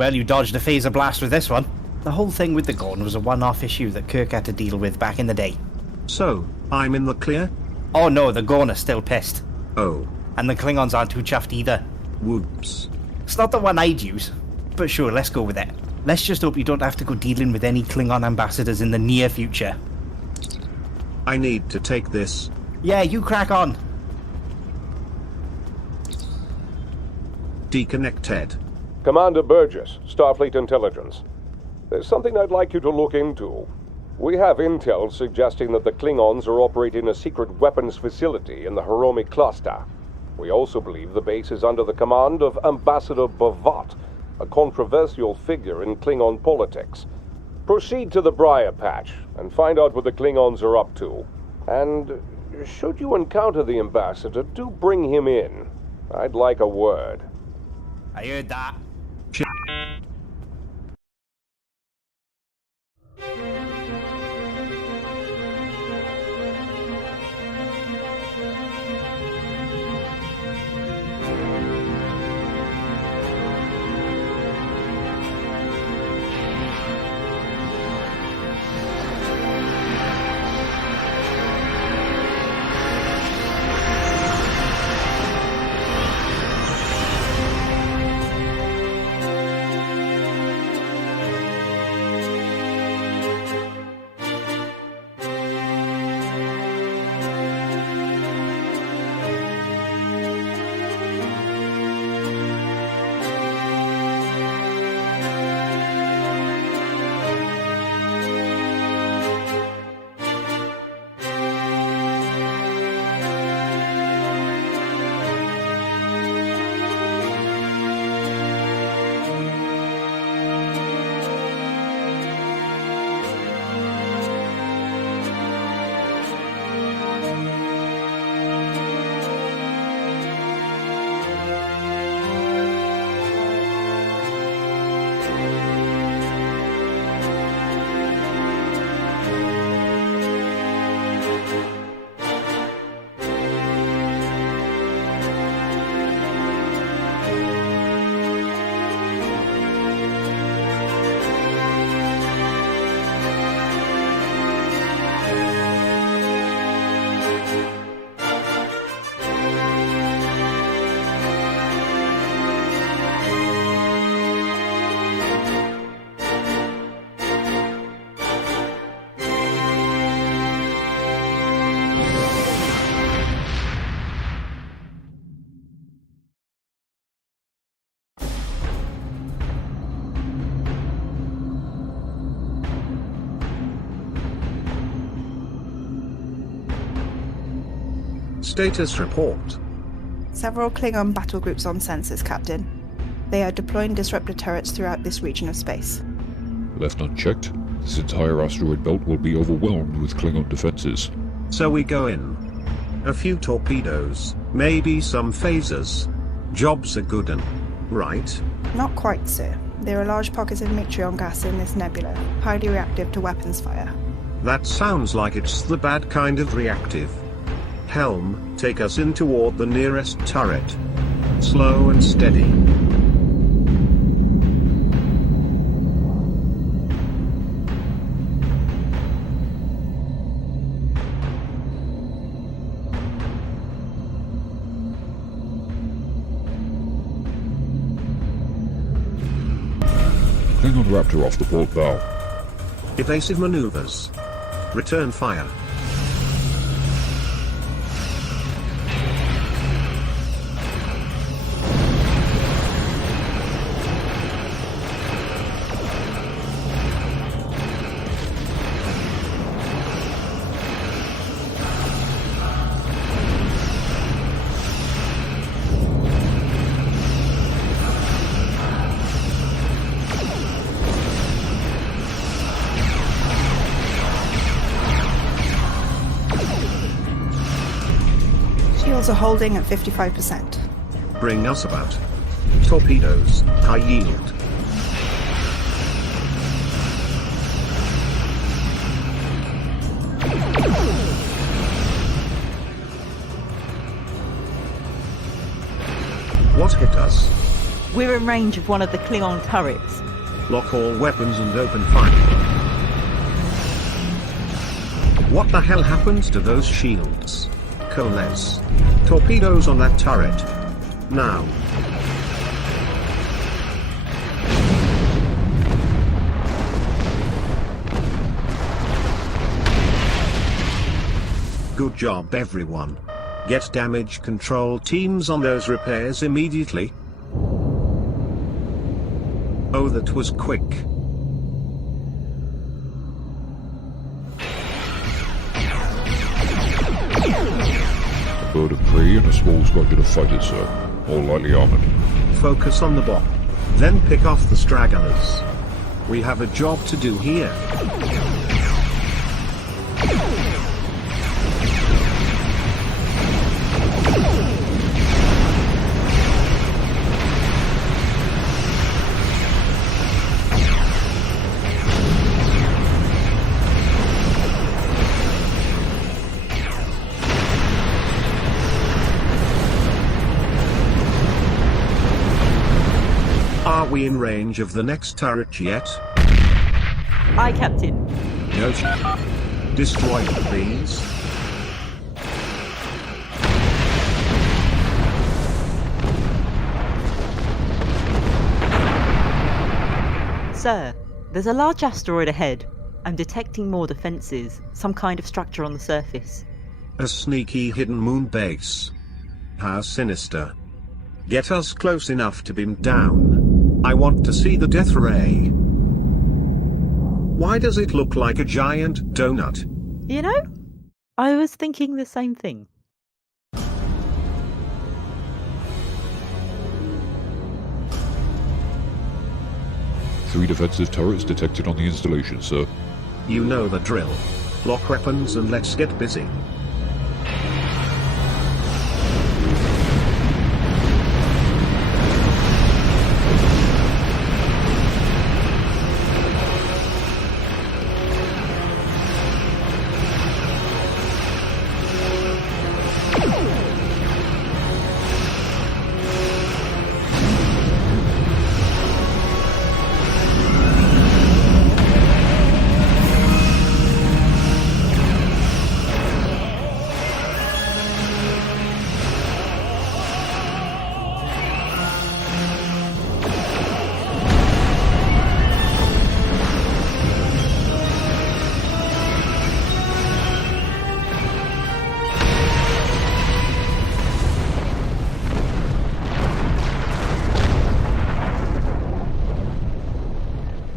Well, you dodged a phaser blast with this one. The whole thing with the gun was a one-off issue that Kirk had to deal with back in the day. So, I'm in the clear? Oh no, the Gorn are still pissed. Oh. And the Klingons aren't too chuffed either. Whoops. It's not the one I'd use. But sure, let's go with it. Let's just hope you don't have to go dealing with any Klingon ambassadors in the near future. I need to take this. Yeah, you crack on. Deconnected. Commander Burgess, Starfleet Intelligence. There's something I'd like you to look into. We have intel suggesting that the Klingons are operating a secret weapons facility in the Hiromi cluster. We also believe the base is under the command of Ambassador Bovat, a controversial figure in Klingon politics. Proceed to the Briar Patch and find out what the Klingons are up to. And should you encounter the ambassador, do bring him in. I'd like a word. I heard that. Status report. Several Klingon battle groups on sensors, Captain. They are deploying disruptor turrets throughout this region of space. Left unchecked, this entire asteroid belt will be overwhelmed with Klingon defenses. So we go in. A few torpedoes, maybe some phasers. Job's a good un, right? Not quite, sir. There are large pockets of Metreon gas in this nebula, highly reactive to weapons fire. That sounds like it's the bad kind of reactive. Helm, take us in toward the nearest turret. Slow and steady. Klingon Raptor off the port bow. Evasive maneuvers. Return fire. Are holding at 55%. Bring us about. Torpedoes, high yield. What hit us? We're in range of one of the Klingon turrets. Lock all weapons and open fire. What the hell happens to those shields? Coalesce. Torpedoes on that turret. Now. Good job, everyone. Get damage control teams on those repairs immediately. Oh, that was quick. A bird of prey and a small squadron of fighters, sir. All lightly armored. Focus on the bomb. Then pick off the stragglers. We have a job to do here. Are we in range of the next turret yet? Aye, Captain. No. Destroy it, please. Sir, there's a large asteroid ahead. I'm detecting more defences, some kind of structure on the surface. A sneaky hidden moon base. How sinister. Get us close enough to beam down. I want to see the death ray. Why does it look like a giant donut? You know, I was thinking the same thing. Three defensive turrets detected on the installation, sir. You know the drill. Lock weapons and let's get busy.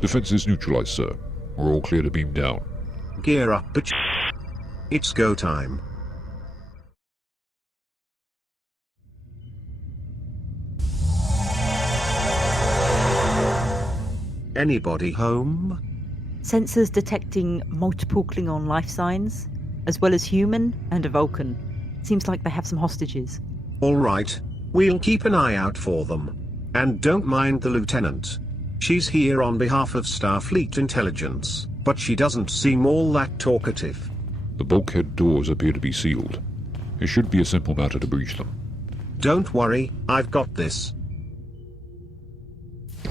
Defenses neutralized, sir. We're all clear to beam down. Gear up, bitch. It's go time. Anybody home? Sensors detecting multiple Klingon life signs, as well as human and a Vulcan. Seems like they have some hostages. All right. We'll keep an eye out for them. And don't mind the lieutenant. She's here on behalf of Starfleet Intelligence, but she doesn't seem all that talkative. The bulkhead doors appear to be sealed. It should be a simple matter to breach them. Don't worry, I've got this. A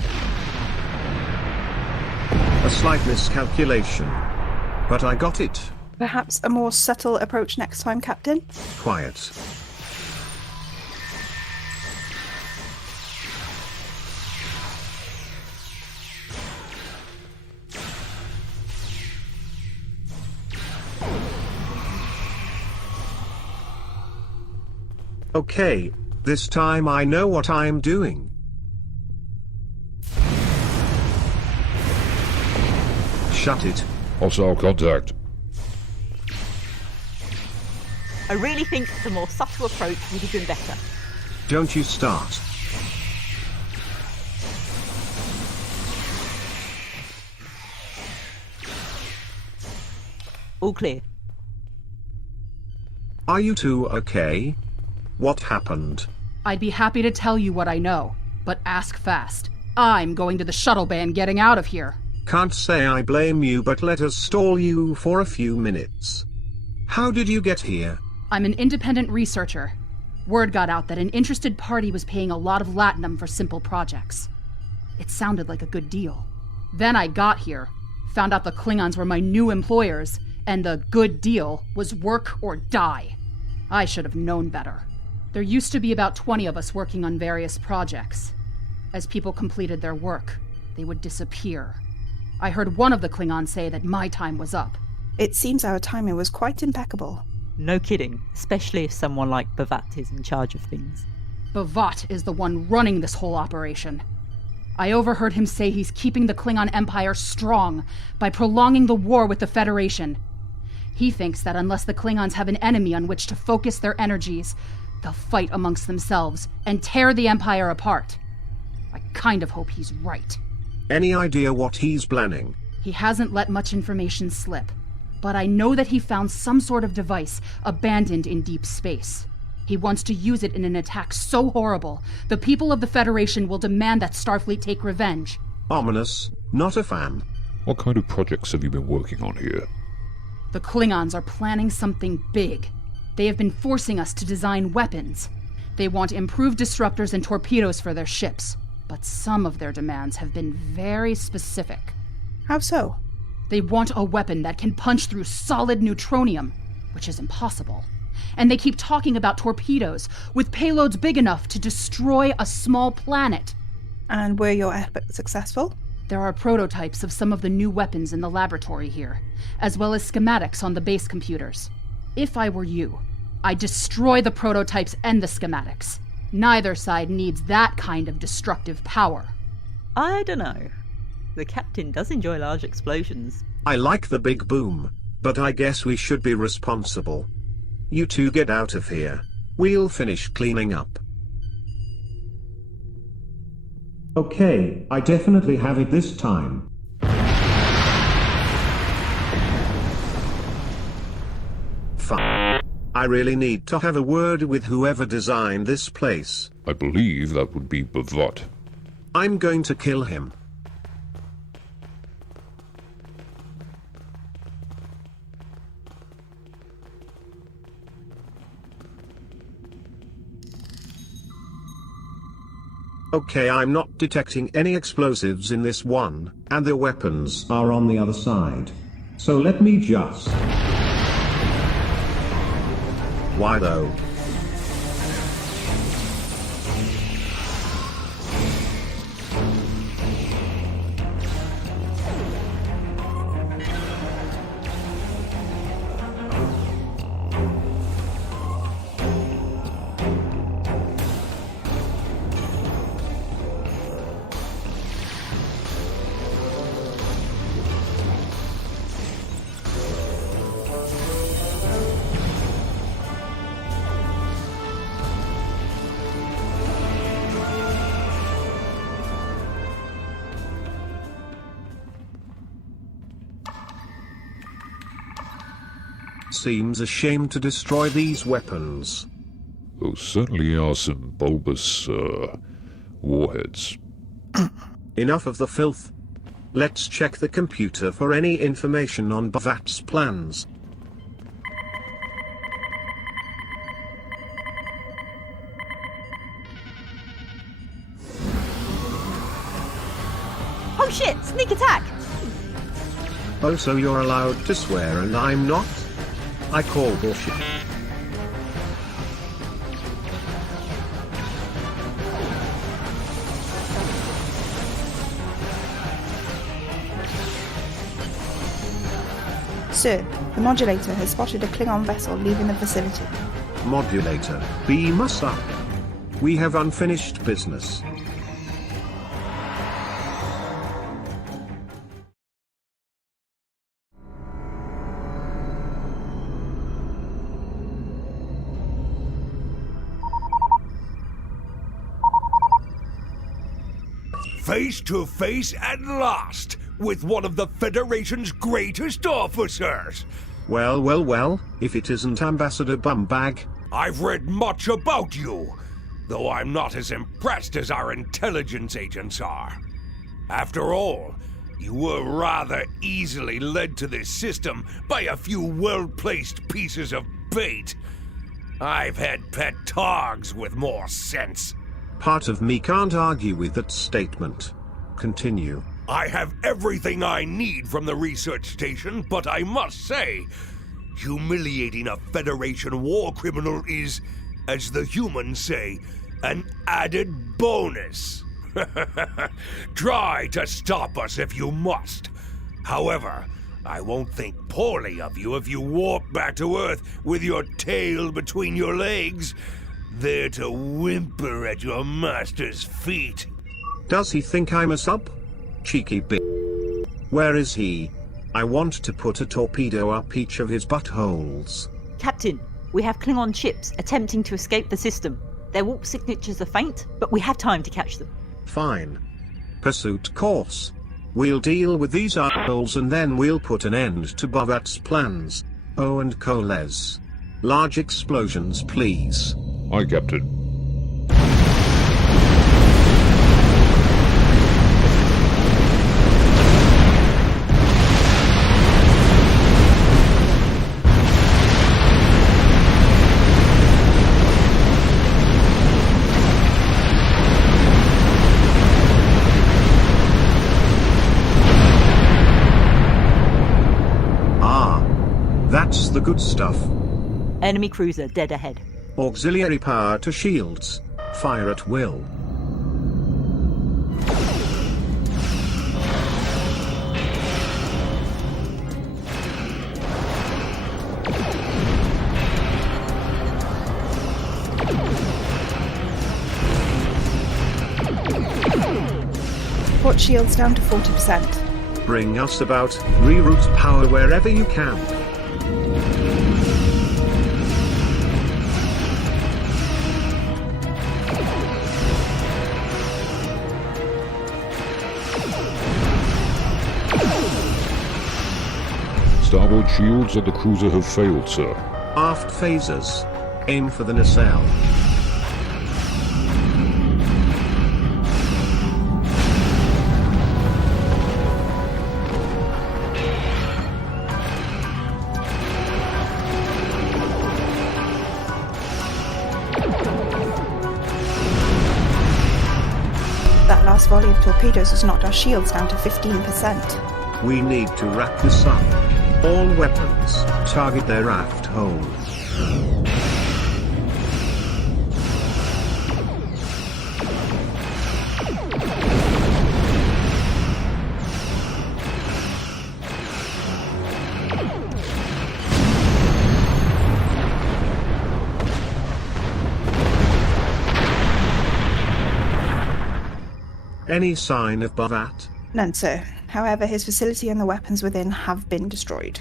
slight miscalculation. But I got it. Perhaps a more subtle approach next time, Captain? Quiet. Okay, this time I know what I'm doing. Shut it. Hostile contact. I really think the more subtle approach would have been better. Don't you start. All clear. Are you two okay? What happened? I'd be happy to tell you what I know, but ask fast. I'm going to the shuttle bay and getting out of here. Can't say I blame you, but let us stall you for a few minutes. How did you get here? I'm an independent researcher. Word got out that an interested party was paying a lot of latinum for simple projects. It sounded like a good deal. Then I got here, found out the Klingons were my new employers, and the good deal was work or die. I should have known better. There used to be about 20 of us working on various projects. As people completed their work, they would disappear. I heard one of the Klingons say that my time was up. It seems our timing was quite impeccable. No kidding, especially if someone like Bovat is in charge of things. Bovat is the one running this whole operation. I overheard him say he's keeping the Klingon Empire strong by prolonging the war with the Federation. He thinks that unless the Klingons have an enemy on which to focus their energies, they'll fight amongst themselves and tear the Empire apart. I kind of hope he's right. Any idea what he's planning? He hasn't let much information slip, but I know that he found some sort of device abandoned in deep space. He wants to use it in an attack so horrible, the people of the Federation will demand that Starfleet take revenge. Ominous. Not a fan. What kind of projects have you been working on here? The Klingons are planning something big. They have been forcing us to design weapons. They want improved disruptors and torpedoes for their ships, but some of their demands have been very specific. How so? They want a weapon that can punch through solid neutronium, which is impossible. And they keep talking about torpedoes with payloads big enough to destroy a small planet. And were your efforts successful? There are prototypes of some of the new weapons in the laboratory here, as well as schematics on the base computers. If I were you, I'd destroy the prototypes and the schematics. Neither side needs that kind of destructive power. I don't know. The captain does enjoy large explosions. I like the big boom, but I guess we should be responsible. You two get out of here. We'll finish cleaning up. Okay, I definitely have it this time. Fuck. I really need to have a word with whoever designed this place. I believe that would be Bovat. I'm going to kill him. Okay, I'm not detecting any explosives in this one, and the weapons Are on the other side. So let me just... Why though? Seems a shame to destroy these weapons. Those certainly are some bulbous, warheads. Enough of the filth. Let's check the computer for any information on Bovat's plans. Oh shit! Sneak attack! Oh, so you're allowed to swear and I'm not? I call bullshit. Sir, the Modulator has spotted a Klingon vessel leaving the facility. Modulator, beam us up. We have unfinished business. Face to face at last with one of the Federation's greatest officers. Well, if it isn't Ambassador Bumbag. I've read much about you, though I'm not as impressed as our intelligence agents are. After all, you were rather easily led to this system by a few well-placed pieces of bait. I've had pet dogs with more sense. Part of me can't argue with that statement. Continue. I have everything I need from the research station, but I must say, humiliating a Federation war criminal is, as the humans say, an added bonus. Try to stop us if you must. However, I won't think poorly of you if you warp back to Earth with your tail between your legs, there to whimper at your master's feet. Does he think I'm a sub? Cheeky bitch. Where is he? I want to put a torpedo up each of his buttholes. Captain, we have Klingon ships attempting to escape the system. Their warp signatures are faint, but we have time to catch them. Fine. Pursuit course. We'll deal with these assholes and then we'll put an end to Bovat's plans. Oh, and Coles. Large explosions, please. Aye, Captain. That's the good stuff. Enemy cruiser dead ahead. Auxiliary power to shields. Fire at will. Port shields down to 40%. Bring us about. Reroute power wherever you can. Starboard shields on the cruiser have failed, sir. Aft phasers. Aim for the nacelle. That last volley of torpedoes has knocked our shields down to 15%. We need to wrap this up. All weapons, target their aft hole. Any sign of Bovat? None, sir. However, his facility and the weapons within have been destroyed.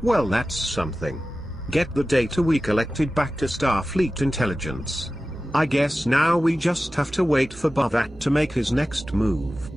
Well, that's something. Get the data we collected back to Starfleet Intelligence. I guess now we just have to wait for Bovat to make his next move.